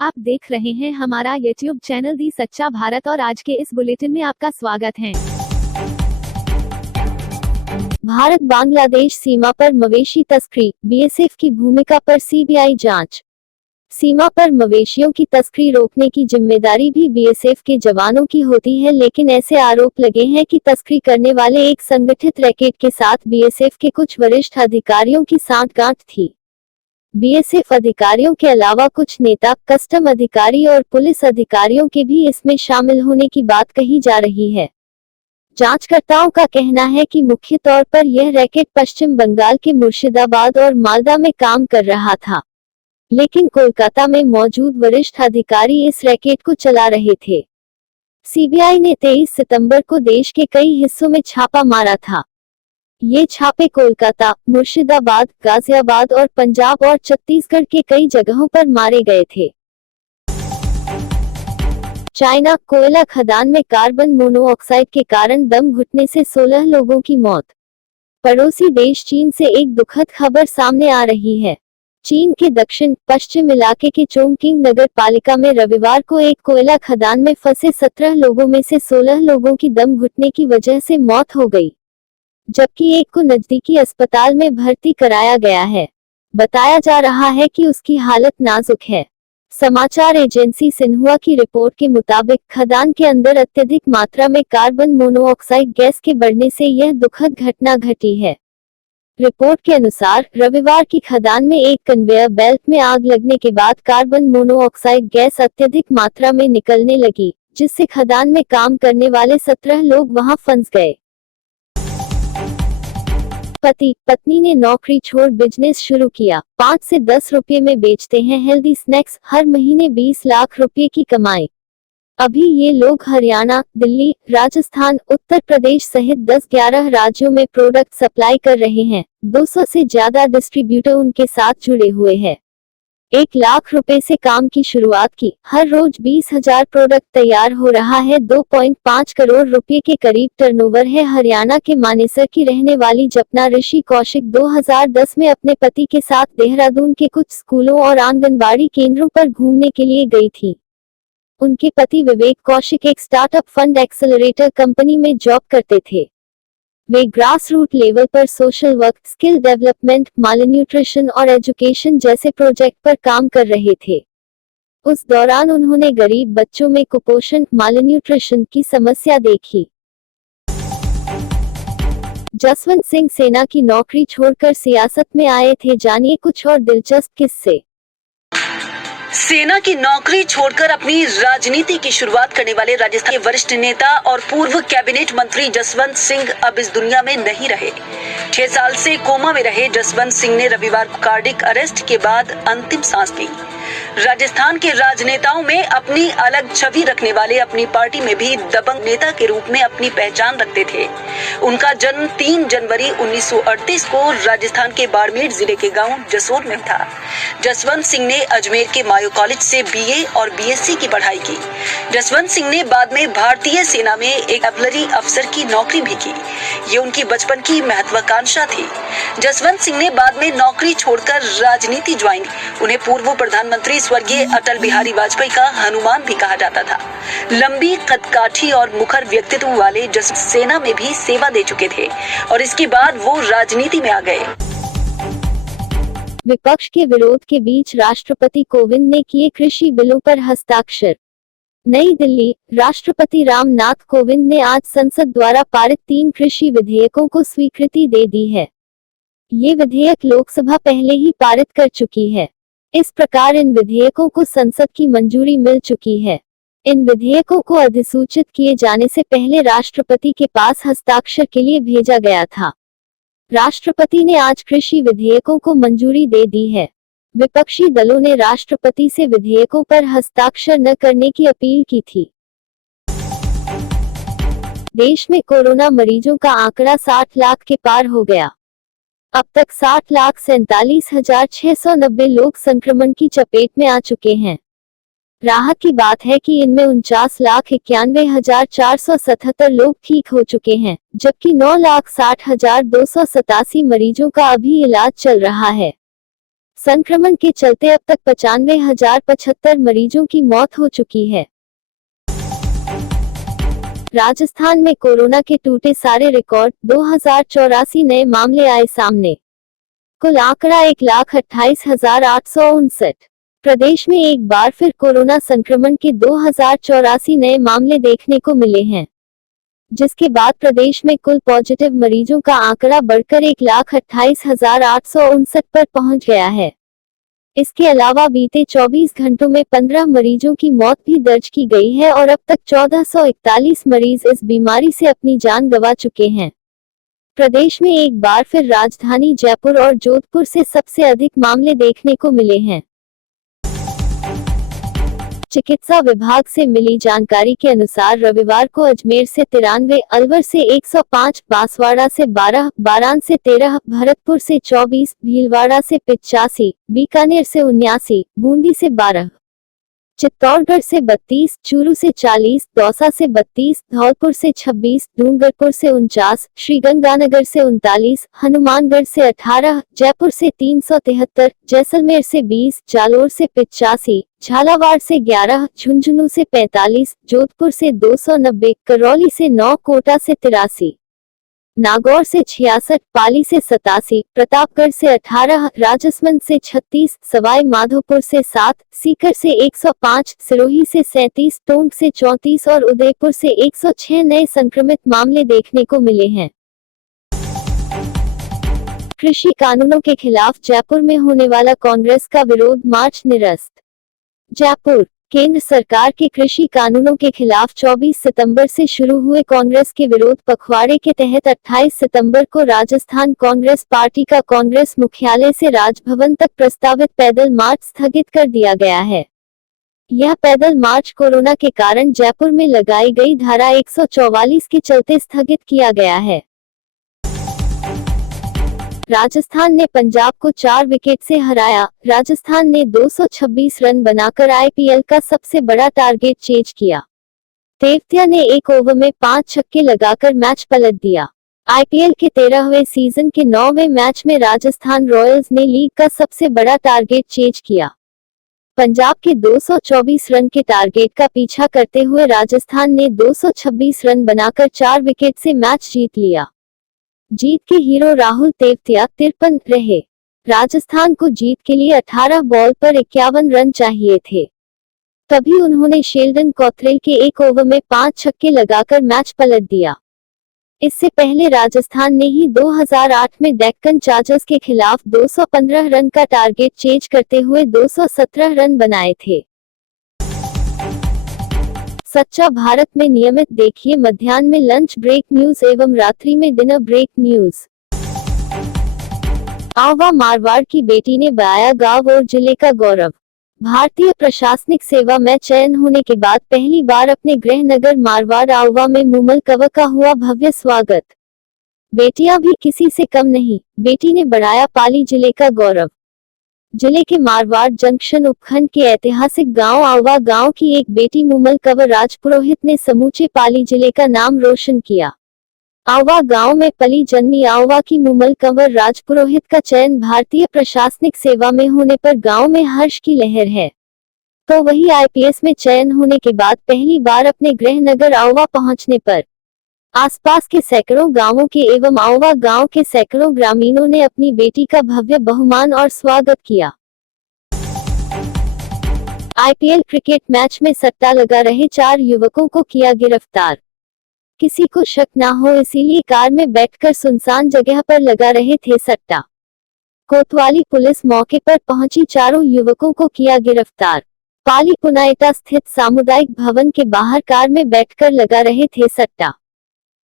आप देख रहे हैं हमारा YouTube चैनल दी सच्चा भारत और आज के इस बुलेटिन में आपका स्वागत है। भारत बांग्लादेश सीमा पर मवेशी तस्करी, बीएसएफ की भूमिका पर सीबीआई जांच। सीमा पर मवेशियों की तस्करी रोकने की जिम्मेदारी भी बीएसएफ के जवानों की होती है, लेकिन ऐसे आरोप लगे हैं कि तस्करी करने वाले एक संगठित रैकेट के साथ बीएसएफ के कुछ वरिष्ठ अधिकारियों की सांठगांठ थी। बीएसएफ अधिकारियों के अलावा कुछ नेता, कस्टम अधिकारी और पुलिस अधिकारियों के भी इसमें शामिल होने की बात कही जा रही है। जांचकर्ताओं का कहना है कि मुख्य तौर पर यह रैकेट पश्चिम बंगाल के मुर्शिदाबाद और मालदा में काम कर रहा था, लेकिन कोलकाता में मौजूद वरिष्ठ अधिकारी इस रैकेट को चला रहे थे। सीबीआई ने 23 सितंबर को देश के कई हिस्सों में छापा मारा था। ये छापे कोलकाता, मुर्शिदाबाद, गाजियाबाद और पंजाब और छत्तीसगढ़ के कई जगहों पर मारे गए थे। चाइना, कोयला खदान में कार्बन मोनोऑक्साइड के कारण दम घुटने से 16 लोगों की मौत। पड़ोसी देश चीन से एक दुखद खबर सामने आ रही है। चीन के दक्षिण पश्चिम इलाके के चोंगकिंग नगर पालिका में रविवार को एक कोयला खदान में फंसे 17 लोगों में से 16 लोगों की दम घुटने की वजह से मौत हो गई, जबकि एक को नजदीकी अस्पताल में भर्ती कराया गया है। बताया जा रहा है कि उसकी हालत नाजुक है। समाचार एजेंसी सिन्हुआ की रिपोर्ट के मुताबिक खदान के अंदर अत्यधिक मात्रा में कार्बन मोनोऑक्साइड गैस के बढ़ने से यह दुखद घटना घटी है। रिपोर्ट के अनुसार रविवार की खदान में एक कन्वेयर बेल्ट में आग लगने के बाद कार्बन मोनोऑक्साइड गैस अत्यधिक मात्रा में निकलने लगी, जिससे खदान में काम करने वाले 17 लोग वहां फंस गए। पति पत्नी ने नौकरी छोड़ बिजनेस शुरू किया। 5 से 10 रुपये में बेचते हैं हेल्दी स्नैक्स, हर महीने 20 लाख रुपए की कमाई। अभी ये लोग हरियाणा, दिल्ली, राजस्थान, उत्तर प्रदेश सहित 10-11 राज्यों में प्रोडक्ट सप्लाई कर रहे हैं। 200 से ज्यादा डिस्ट्रीब्यूटर उनके साथ जुड़े हुए हैं। 1 लाख रुपए से काम की शुरुआत की। हर रोज 20,000 प्रोडक्ट तैयार हो रहा है। 2.5 करोड़ रुपए के करीब टर्नओवर है। हरियाणा के मानेसर की रहने वाली जपना ऋषि कौशिक 2010 में अपने पति के साथ देहरादून के कुछ स्कूलों और आंगनबाड़ी केंद्रों पर घूमने के लिए गई थी। उनके पति विवेक कौशिक एक स्टार्टअप फंड एक्सेलरेटर कंपनी में जॉब करते थे। वे ग्रास रूट लेवल पर social work, skill development, malnutrition और एजुकेशन जैसे प्रोजेक्ट पर काम कर रहे थे। उस दौरान उन्होंने गरीब बच्चों में कुपोषण, मालन्यूट्रिशन की समस्या देखी। जसवंत सिंह सेना की नौकरी छोड़कर सियासत में आए थे, जानिए कुछ और दिलचस्प किस्से। सेना की नौकरी छोड़कर अपनी राजनीति की शुरुआत करने वाले राजस्थान के वरिष्ठ नेता और पूर्व कैबिनेट मंत्री जसवंत सिंह अब इस दुनिया में नहीं रहे। 6 साल से कोमा में रहे जसवंत सिंह ने रविवार को कार्डिक अरेस्ट के बाद अंतिम सांस ली। राजस्थान के राजनेताओं में अपनी अलग छवि रखने वाले अपनी पार्टी में भी दबंग नेता के रूप में अपनी पहचान रखते थे। उनका जन्म 3 जनवरी 1938 को राजस्थान के बाड़मेर जिले के गांव जसोर में था। जसवंत सिंह ने अजमेर के मायो कॉलेज से बीए और बीएससी की पढ़ाई की। जसवंत सिंह ने बाद में भारतीय सेना में एक कैवलरी अफसर की नौकरी भी की। ये उनकी बचपन की महत्वाकांक्षा थी। जसवंत सिंह ने बाद में नौकरी छोड़कर राजनीति ज्वाइन की। उन्हें पूर्व प्रधानमंत्री स्वर्गीय अटल बिहारी वाजपेयी का हनुमान भी कहा जाता था। लंबी कदकाठी और मुखर व्यक्तित्व वाले जसवंत सेना में भी सेवा दे चुके थे और इसके बाद वो राजनीति में आ गए। विपक्ष के विरोध के बीच राष्ट्रपति कोविंद ने किए कृषि बिलों पर हस्ताक्षर। नई दिल्ली, राष्ट्रपति रामनाथ कोविंद ने आज संसद द्वारा पारित 3 कृषि विधेयकों को स्वीकृति दे दी है। ये विधेयक लोकसभा पहले ही पारित कर चुकी है। इस प्रकार इन विधेयकों को संसद की मंजूरी मिल चुकी है। इन विधेयकों को अधिसूचित किए जाने से पहले राष्ट्रपति के पास हस्ताक्षर के लिए भेजा गया था। राष्ट्रपति ने आज कृषि विधेयकों को मंजूरी दे दी है। विपक्षी दलों ने राष्ट्रपति से विधेयकों पर हस्ताक्षर न करने की अपील की थी। देश में कोरोना मरीजों का आंकड़ा 60 लाख के पार हो गया। अब तक 60,47,690 लोग संक्रमण की चपेट में आ चुके हैं। राहत की बात है कि इनमें 49,91,477 लोग ठीक हो चुके हैं, जबकि 9,60,287 मरीजों का अभी इलाज चल रहा है। संक्रमण के चलते अब तक 95,075 मरीजों की मौत हो चुकी है। राजस्थान में कोरोना के टूटे सारे रिकॉर्ड, 2084 नए मामले आए सामने। कुल आंकड़ा 1,28,859। प्रदेश में एक बार फिर कोरोना संक्रमण के 2084 नए मामले देखने को मिले हैं, जिसके बाद प्रदेश में कुल पॉजिटिव मरीजों का आंकड़ा बढ़कर 1,28,859 पर पहुंच गया है। इसके अलावा बीते 24 घंटों में 15 मरीजों की मौत भी दर्ज की गई है और अब तक 1441 मरीज इस बीमारी से अपनी जान गंवा चुके हैं। प्रदेश में एक बार फिर राजधानी जयपुर और जोधपुर से सबसे अधिक मामले देखने को मिले हैं। चिकित्सा विभाग से मिली जानकारी के अनुसार रविवार को अजमेर से 93, अलवर से 105, बांसवाड़ा से 12, बारान से 13, भरतपुर से 24, भीलवाड़ा से 85, बीकानेर से 79, बूंदी से 12, चित्तौड़गढ़ से 32, चूरू से 40, दौसा से 32, धौलपुर से 26, डूंगरपुर से 49, श्रीगंगानगर से 39, हनुमानगढ़ से 18, जयपुर से 373, जैसलमेर से 20, जालोर से 85, झालावाड़ से 11, झुंझुनू से 45, जोधपुर से 290, करौली से 9, कोटा से 83, नागौर से 66, पाली से 87, प्रतापगढ़ से 18, राजसमंद से 36, सवाई माधोपुर से 7, सीकर से 105, सिरोही से 37, टोंक से 34 और उदयपुर से 106 नए संक्रमित मामले देखने को मिले हैं। कृषि कानूनों के खिलाफ जयपुर में होने वाला कांग्रेस का विरोध मार्च निरस्त। जयपुर, केंद्र सरकार के कृषि कानूनों के खिलाफ 24 सितंबर से शुरू हुए कांग्रेस के विरोध पखवाड़े के तहत 28 सितंबर को राजस्थान कांग्रेस पार्टी का कांग्रेस मुख्यालय से राजभवन तक प्रस्तावित पैदल मार्च स्थगित कर दिया गया है। यह पैदल मार्च कोरोना के कारण जयपुर में लगाई गई धारा 144 के चलते स्थगित किया गया है। राजस्थान ने पंजाब को 4 विकेट से हराया। राजस्थान ने 226 रन बनाकर आईपीएल का सबसे बड़ा टारगेट चेज किया। तेवतिया ने एक ओवर में 5 छक्के लगाकर मैच पलट दिया। आईपीएल के 13वें सीजन के 9वें मैच में राजस्थान रॉयल्स ने लीग का सबसे बड़ा टारगेट चेज किया। पंजाब के 224 रन के टारगेट का पीछा करते हुए राजस्थान ने 226 रन बनाकर 4 विकेट से मैच जीत लिया। जीत के हीरो राहुल तेवतिया 53 रहे। राजस्थान को जीत के लिए 18 बॉल पर 51 रन चाहिए थे। तभी उन्होंने शेल्डन कॉथरेल के एक ओवर में 5 छक्के लगाकर मैच पलट दिया। इससे पहले राजस्थान ने ही 2008 में डेक्कन चार्जर्स के खिलाफ 215 रन का टारगेट चेज करते हुए 217 रन बनाए थे। सच्चा भारत में नियमित देखिए मध्याह्न में लंच ब्रेक न्यूज एवं रात्रि में डिनर ब्रेक न्यूज। आवा मारवाड़ की बेटी ने बढ़ाया गांव और जिले का गौरव। भारतीय प्रशासनिक सेवा में चयन होने के बाद पहली बार अपने गृह नगर मारवाड़ आवा में मूमल कंवर का हुआ भव्य स्वागत। बेटियां भी किसी से कम नहीं, बेटी ने बढ़ाया पाली जिले का गौरव। जिले के मारवाड़ जंक्शन उपखंड के ऐतिहासिक गांव आवा गांव की एक बेटी मूमल कंवर राजपुरोहित ने समूचे पाली जिले का नाम रोशन किया। आवा गांव में पली जन्मी आवा की मूमल कंवर राजपुरोहित का चयन भारतीय प्रशासनिक सेवा में होने पर गांव में हर्ष की लहर है। तो वही आईपीएस में चयन होने के बाद पहली बार अपने गृह नगर आवा पहुंचने पर आसपास के सैकड़ों गांवों के एवं आवा गांव के सैकड़ों ग्रामीणों ने अपनी बेटी का भव्य बहुमान और स्वागत किया। आईपीएल क्रिकेट मैच में सट्टा लगा रहे 4 युवकों को किया गिरफ्तार। किसी को शक ना हो इसीलिए कार में बैठकर सुनसान जगह पर लगा रहे थे सट्टा। कोतवाली पुलिस मौके पर पहुंची, चारों युवकों को किया गिरफ्तार। पाली पुनाइटा स्थित सामुदायिक भवन के बाहर कार में बैठकर लगा रहे थे सट्टा।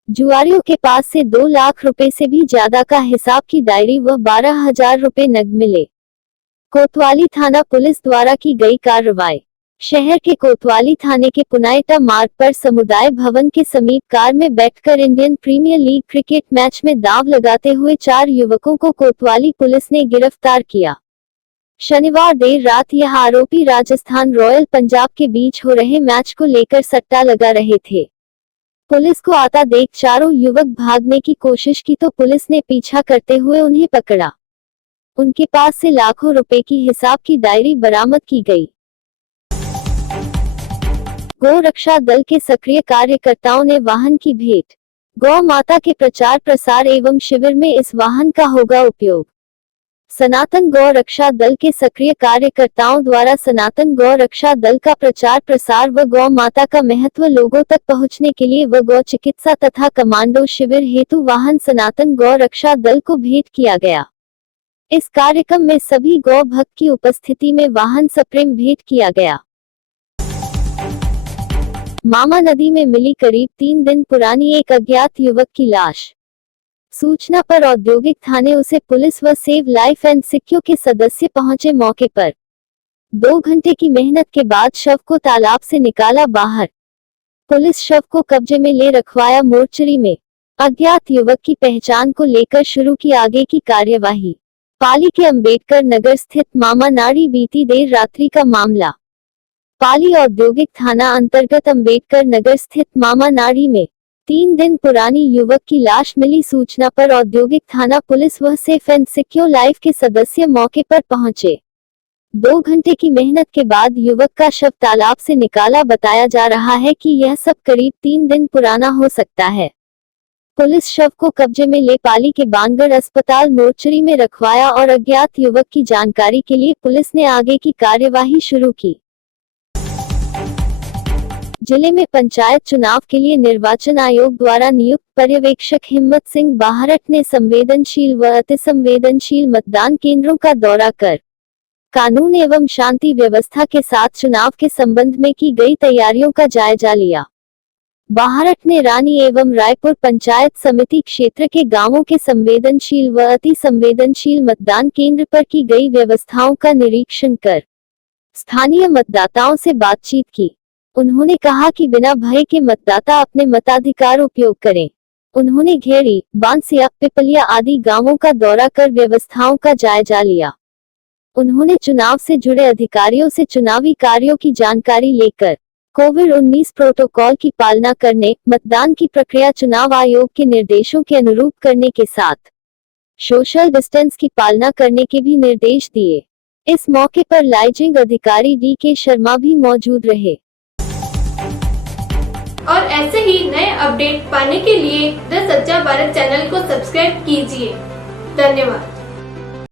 जुआरियों के पास से 2 लाख रुपए से भी ज्यादा का हिसाब की डायरी व 12,000 रुपए नकद मिले। कोतवाली थाना पुलिस द्वारा की गई कार्रवाई। शहर के कोतवाली थाने के पुनाइटा मार्ग पर समुदाय भवन के समीप कार में बैठकर Indian Premier League cricket match में दांव लगाते हुए 4 युवकों को कोतवाली पुलिस ने गिरफ्तार किया। शनिवार देर रात यह आरोपी राजस्थान रॉयल पंजाब के बीच हो रहे मैच को लेकर सट्टा लगा रहे थे। पुलिस को आता देख चारों युवक भागने की कोशिश की तो पुलिस ने पीछा करते हुए उन्हें पकड़ा। उनके पास से लाखों रुपए की हिसाब की डायरी बरामद की गई। गौ रक्षा दल के सक्रिय कार्यकर्ताओं ने वाहन की भेंट। गौ माता के प्रचार प्रसार एवं शिविर में इस वाहन का होगा उपयोग। सनातन गौ रक्षा दल के सक्रिय कार्यकर्ताओं द्वारा सनातन गौ रक्षा दल का प्रचार प्रसार व गौ माता का महत्व लोगों तक पहुंचने के लिए व गौ चिकित्सा तथा कमांडो शिविर हेतु वाहन सनातन गौ रक्षा दल को भेंट किया गया। इस कार्यक्रम में सभी गौ भक्त की उपस्थिति में वाहन सप्रेम भेंट किया गया। मामा नदी में मिली करीब 3 दिन पुरानी एक अज्ञात युवक की लाश। सूचना पर औद्योगिक थाने उसे पुलिस व सेव लाइफ एंड सिक्योर के सदस्य पहुंचे मौके पर। 2 घंटे की मेहनत के बाद शव को तालाब से निकाला बाहर। पुलिस शव को कब्जे में ले रखवाया मोर्चरी में। अज्ञात युवक की पहचान को लेकर शुरू की आगे की कार्यवाही। पाली के अंबेडकर नगर स्थित मामा नाड़ी बीती देर रात्रि का मामला। पाली औद्योगिक थाना अंतर्गत अंबेडकर नगर स्थित मामा नाड़ी में 3 दिन पुरानी युवक की लाश मिली। सूचना पर औद्योगिक थाना पुलिस व सेफ एंड सिक्योर लाइफ के सदस्य मौके पर पहुंचे। 2 घंटे की मेहनत के बाद युवक का शव तालाब से निकाला। बताया जा रहा है कि यह सब करीब 3 दिन पुराना हो सकता है। पुलिस शव को कब्जे में ले पाली के बानगढ़ अस्पताल मोर्चरी में रखवाया और अज्ञात युवक की जानकारी के लिए पुलिस ने आगे की कार्यवाही शुरू की। जिले में पंचायत चुनाव के लिए निर्वाचन आयोग द्वारा नियुक्त पर्यवेक्षक हिम्मत सिंह बाहरट ने संवेदनशील व अतिसंवेदनशील मतदान केंद्रों का दौरा कर कानून एवं शांति व्यवस्था के साथ चुनाव के संबंध में की गई तैयारियों का जायजा लिया। बाहरट ने रानी एवं रायपुर पंचायत समिति क्षेत्र के गांवों के संवेदनशील व अति संवेदनशील मतदान केंद्र पर की गई व्यवस्थाओं का निरीक्षण कर स्थानीय मतदाताओं से बातचीत की। उन्होंने कहा कि बिना भय के मतदाता अपने मताधिकार उपयोग करें। उन्होंने घेरी, बांसिया, पिपलिया आदि गांवों का दौरा कर व्यवस्थाओं का जायजा लिया। उन्होंने चुनाव से जुड़े अधिकारियों से चुनावी कार्यों की जानकारी लेकर कोविड-19 प्रोटोकॉल की पालना करने, मतदान की प्रक्रिया चुनाव आयोग के निर्देशों के अनुरूप करने के साथ सोशल डिस्टेंस की पालना करने के भी निर्देश दिए। इस मौके पर लाइजिंग अधिकारी DK शर्मा भी मौजूद रहे। और ऐसे ही नए अपडेट पाने के लिए द सच्चा भारत चैनल को सब्सक्राइब कीजिए। धन्यवाद।